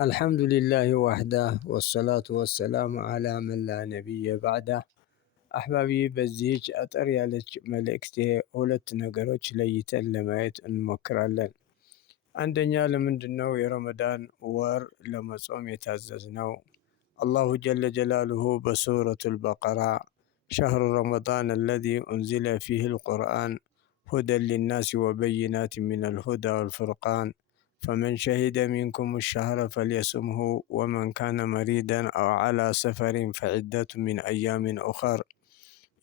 الحمد لله وحده والصلاة والسلام على من لا نبي بعده አሕባቢ በዚህች አጠር ያለች መልእክቴ ሁለት ነገሮች ለይተን ለማየት እንሞክራለን። አንደኛ ለምንድነው የረመዳን ወር ለመጾም የታዘዝነው? አላሁ ጀለ ጀላሉሁ በሱረቱል በቀራ ሸህሩ ረመዳን አለዚ ኡንዚለ ፊሂል ቁርአን ሁደን ሊናሲ ወበይናት ሚነል ሁዳ ወልፉርቃን فمن شهد منكم الشهر فليصمه ومن كان مريضا أو على سفر فعدة من أيام أخر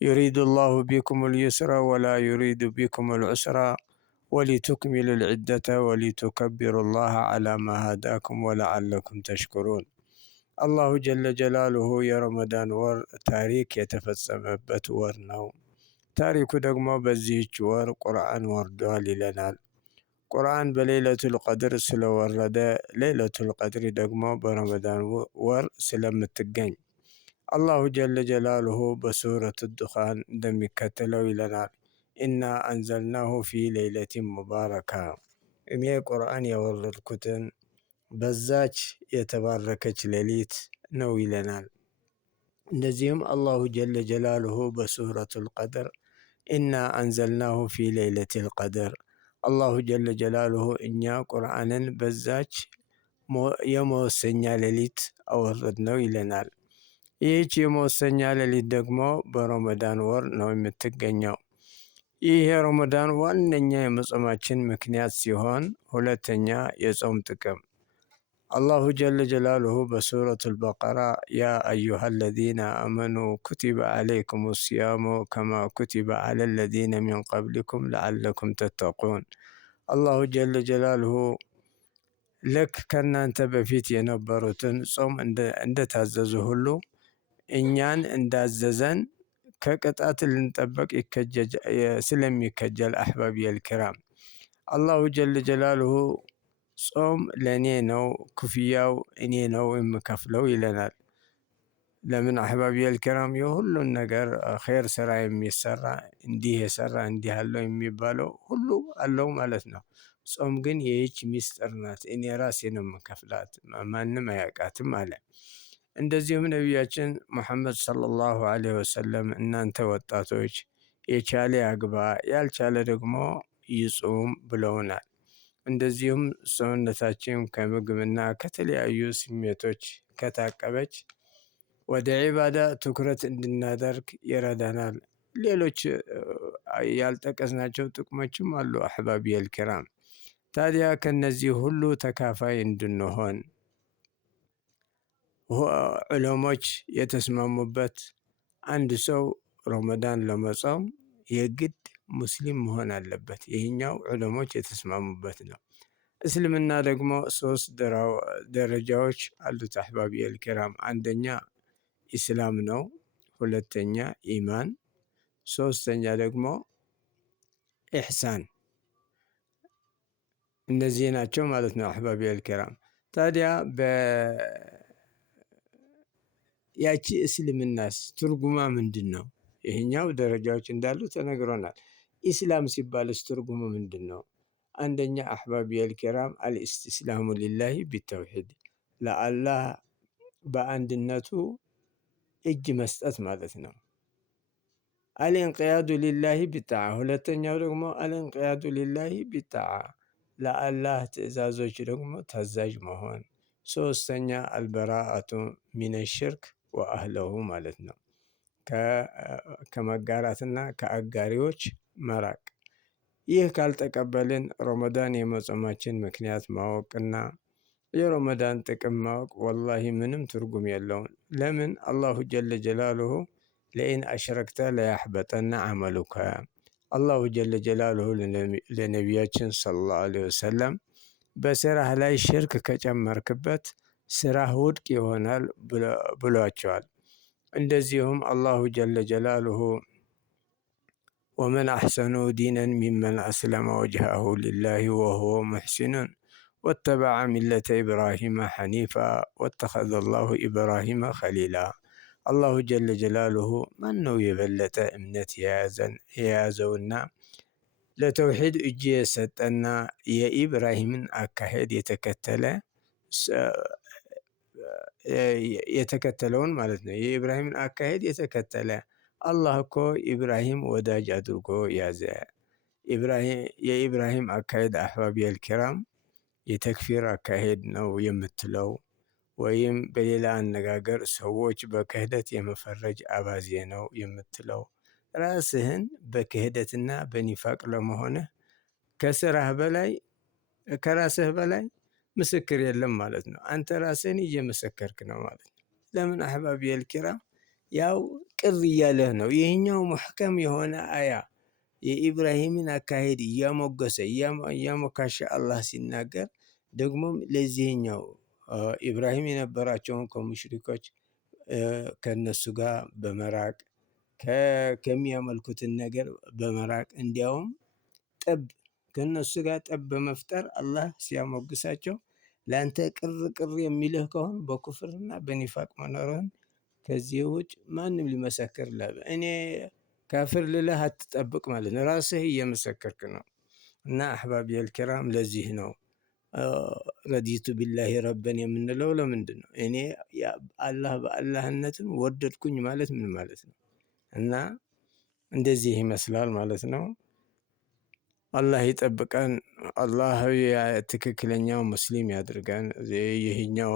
يريد الله بكم اليسر ولا يريد بكم العسر ولتكملوا العدة ولتكبروا الله على ما هداكم ولعلكم تشكرون. الله جل جلاله يا رمضان ور تاريك يتفصمበት ወር ነው። ታሪኩ ደግሞ በዚህች ወር ቁርአን ወርዷል ይለናል። ቁርአን በሌለቱል ቀድር ስለወረደ ሌለቱል ቀድር ደግሞ በረመዳን ወር ስለምትገኝ አላሁ ጀለ ጀላሉሁ በሱረቱ ዱኻን እንደሚከተለው ይለናል። ኢና አንዘልናሁ ፊ ሌይለቲን ሙባረካ፣ እኔ ቁርአን ያወረድኩትን በዛች የተባረከች ሌሊት ነው ይለናል። እንደዚህም አላሁ ጀለ ጀላሉሁ በሱረቱል ቀድር ኢና አንዘልናሁ ፊ ሌይለቲል ቀድር፣ አላሁ ጀለ ጀላሉሁ እኛ ቁርአንን በዛች የመወሰኛ ሌሊት አወረድነው ይለናል። ይህች የመወሰኛ ሌሊት ደግሞ በረመዳን ወር ነው የምትገኘው። ይህ የረመዳን ዋነኛ የመጾማችን ምክንያት ሲሆን፣ ሁለተኛ የጾም ጥቅም አላሁ ጀለ ጀላሉሁ በሱረቱል በቀራ ያ አዩሃ አለዚነ አመኑ ኩቲበ ዓለይኩም ሲያሙ ከማ ኩቲበ ዓለ አለዚነ ሚን ቀብሊኩም ለዓለኩም ተተቁን። አላሁ ጀለ ጀላሉሁ ልክ ከእናንተ በፊት የነበሩትን ጾም እንደታዘዙ ሁሉ እኛን እንዳዘዘን ከቅጣት ልንጠበቅ ስለሚከጀል አሕባቢየል ኪራም አላሁ ጀለ ጀላሉሁ ጾም ለእኔ ነው፣ ክፍያው እኔ ነው የምከፍለው ይለናል። ለምን አሕባቢየል ኪራም የሁሉን ነገር ኸይር ስራ የሚሰራ እንዲህ የሰራ እንዲህ አለው የሚባለው ሁሉ አለው ማለት ነው። ጾም ግን ይህች ሚስጥር ናት፣ እኔ ራሴ ነው የምከፍላት፣ ማንም አያውቃትም አለ። እንደዚሁም ነቢያችን ሙሐመድ ሰለላሁ ዐለይሂ ወሰለም እናንተ ወጣቶች የቻለ ያግባ ያልቻለ ደግሞ ይጹም ብለውናል። እንደዚሁም ሰውነታችን ከምግብና ከተለያዩ ስሜቶች ከታቀበች ወደ ዒባዳ ትኩረት እንድናደርግ ይረዳናል። ሌሎች ያልጠቀስናቸው ጥቅሞችም አሉ አሕባቢየል ኪራም። ታዲያ ከነዚህ ሁሉ ተካፋይ እንድንሆን ዑለሞች የተስማሙበት አንድ ሰው ረመዳን ለመጾም የግድ ሙስሊም መሆን አለበት። ይህኛው ዑለሞች የተስማሙበት ነው። እስልምና ደግሞ ሶስት ደረጃዎች አሉት አሕባቢየል ኪራም። አንደኛ ኢስላም ነው፣ ሁለተኛ ኢማን፣ ሶስተኛ ደግሞ ኢሕሳን። እነዚህ ናቸው ማለት ነው አሕባቢየል ኪራም። ታዲያ ያቺ እስልምናስ ትርጉማ ምንድን ነው? ይህኛው ደረጃዎች እንዳሉ ተነግሮናል። ኢስላም ሲባልስ ትርጉሙ ምንድን ነው? አንደኛ አሕባቢየል ኪራም አልእስትስላሙ ሊላሂ ቢተውሒድ፣ ለአላህ በአንድነቱ እጅ መስጠት ማለት ነው። አልንቅያዱ ሊላሂ ቢጣዓ፣ ሁለተኛው ደግሞ አልንቅያዱ ሊላሂ ቢጣዓ፣ ለአላህ ትእዛዞች ደግሞ ታዛዥ መሆን። ሶስተኛ አልበራአቱ ሚነ ሽርክ ወአህለሁ ማለት ነው። ከመጋራትና ከአጋሪዎች መራቅ። ይህ ካልተቀበልን ረመዳን የመጾማችን ምክንያት ማወቅና የረመዳን ጥቅም ማወቅ ወላሂ ምንም ትርጉም የለውም። ለምን? አላሁ ጀለ ጀላሉሁ ለኢን አሽረክተ ለያሕበጠነ ዐመሉከ፣ አላሁ ጀለ ጀላሉሁ ለነቢያችን ሰለላሁ ዐለይሂ ወሰለም በስራህ ላይ ሽርክ ከጨመርክበት ስራህ ውድቅ ይሆናል ብሏቸዋል። እንደዚሁም አላሁ ጀለ ጀላሉሁ ወመን አሕሰኑ ዲነን ሚመን አስለመ ወጅሀሁ ሊላሂ ወሁወ ሙሕሲኑን ወተበዐ ሚለተ ኢብራሂመ ሐኒፋ ወተኸዘ አላሁ ኢብራሂመ ኸሊላ። አላሁ ጀለ ጀላሉሁ ማነው የበለጠ እምነት የያዘውና ለተውሒድ እጅ የሰጠና የኢብራሂምን አካሄድ የተከተለ የተከተለውን ማለት ነው። የኢብራሂምን አካሄድ የተከተለ አላህ እኮ ኢብራሂም ወዳጅ አድርጎ ያዘ። የኢብራሂም አካሄድ አሕባቢል ኪራም የተክፊር አካሄድ ነው የምትለው ወይም በሌላ አነጋገር ሰዎች በክህደት የመፈረጅ አባዜ ነው የምትለው ራስህን በክህደትና በኒፋቅ ለመሆንህ ከራስህ በላይ ምስክር የለም ማለት ነው። አንተ ራስህን እየመሰከርክ ነው ማለት ነው። ለምን አሕባቢል ኪራም ያው ቅር እያለህ ነው። ይህኛው ሙሕከም የሆነ አያ የኢብራሂምን አካሄድ እያሞገሰ እያሞካሸ አላህ ሲናገር ደግሞም ለዚህኛው ኢብራሂም የነበራቸውን ከሙሽሪኮች ከእነሱ ጋር በመራቅ ከሚያመልኩትን ነገር በመራቅ እንዲያውም ከእነሱ ጋር ጠብ በመፍጠር አላህ ሲያሞግሳቸው ላንተ ቅር የሚልህ ከሆነ በኩፍርና በኒፋቅ መኖርህን ከዚህ ውጭ ማንም ሊመሰክርልህ እኔ ካፍር ልልህ አትጠብቅ ማለት ነው። ራስህ እየመሰከርክ ነው። እና አሕባቢል ኪራም ለዚህ ነው ረዲቱ ቢላሂ ረበን የምንለው ለምንድን ነው? እኔ አላህ በአላህነትን ወደድኩኝ ማለት ምን ማለት ነው? እና እንደዚህ ይመስላል ማለት ነው። አላህ ይጠብቀን። አላህ ትክክለኛው ሙስሊም ያድርገን። ይህኛው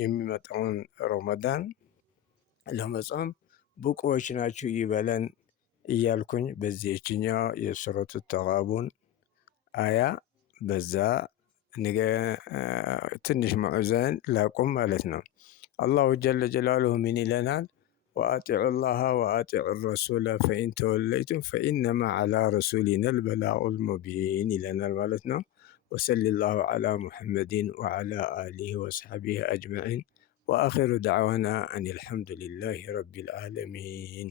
የሚመጣውን ረመዳን ለመጾም ብቁዎች ናችሁ ይበለን እያልኩኝ በዚህችኛው የሱረቱ ተጋቡን አያ በዛ ትንሽ መዕዘን ላቁም ማለት ነው። አላሁ ጀለ ጀላሉሁ ምን ይለናል? ወአጢዑ ላሃ ወአጢዑ ረሱለ ፈኢን ተወለይቱም ፈኢነማ ዐላ ረሱሊነል በላኡል ሙቢን ይለናል ማለት ነው። ወሰሊ ላሁ ዐላ ሙሐመድን ወዐላ አሊሂ ወሰሕቢሂ አጅመዒን ወአኺሩ ደዕዋና አን አልሐምዱሊላሂ ረቢል ዓለሚን።